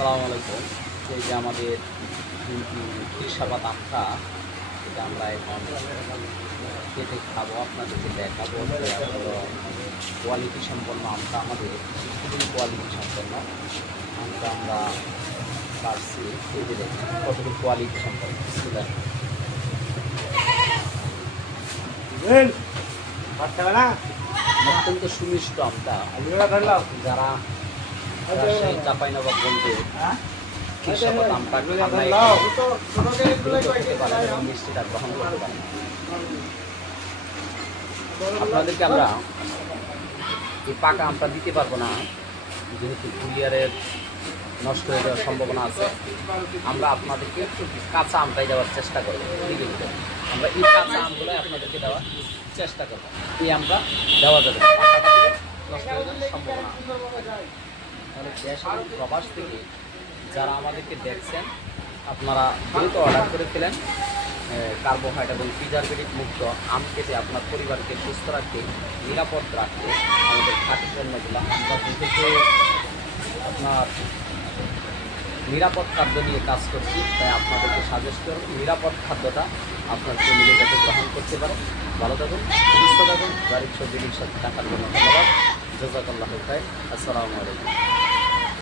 আসসালামু আলাইকুম। এই যে আমাদের কৃষাবাদ আমটা, এটা আমরা এখন কেটে খাবো, আপনাদেরকে দেখাবো। কোয়ালিটি সম্পন্ন আমটা আমাদের খুবই কোয়ালিটি সম্পন্ন আমটা আমরা পারছি। এই যে দেখুন কতটুকু কোয়ালিটি সম্পন্ন। অত্যন্ত সুমিষ্ট আমটা। যারা চাঁপাইনবাবগঞ্জে কৃষাবাদ আমটা খেতে পারে এবং মিষ্টিটা গ্রহণ করতে পারে। আপনাদেরকে আমরা এই পাকা আমটা দিতে পারবো না, যেহেতু কুরিয়ারের নষ্ট হয়ে যাওয়ার সম্ভাবনা আছে। আমরা আপনাদেরকে কাঁচা আমটাই দেওয়ার চেষ্টা করবো। আমরা এই কাঁচা আমগুলো আপনাদেরকে দেওয়ার চেষ্টা করবো। এই আমরা দেওয়া যাবে, নষ্ট হয়ে যাওয়ার সম্ভাবনা। তাহলে দেশ এবং প্রবাস থেকে যারা আমাদেরকে দেখছেন, আপনারা দ্রুত অর্ডার করে ফেলেন। কার্বোহাইড্রেট এবং প্রিজারভেটিভ মুক্ত আম খেতে আপনার পরিবারকে সুস্থ রাখতে, নিরাপদ রাখতে আমাদের খাঁটি পণ্যগুলো আমরা থেকে আপনার নিরাপদ খাদ্য নিয়ে কাজ করছি। তাই আপনাদেরকে সাজেস্ট করব নিরাপদ খাদ্যটা আপনার ফ্যামিলি যাতে গ্রহণ করতে পারে। ভালো থাকুন, সুস্থ থাকুন। গাড়ির সব জিনিস সাথে থাকার জন্য ধন্যবাদ। জাযাকাল্লাহু খাইর। আসসালামু আলাইকুম।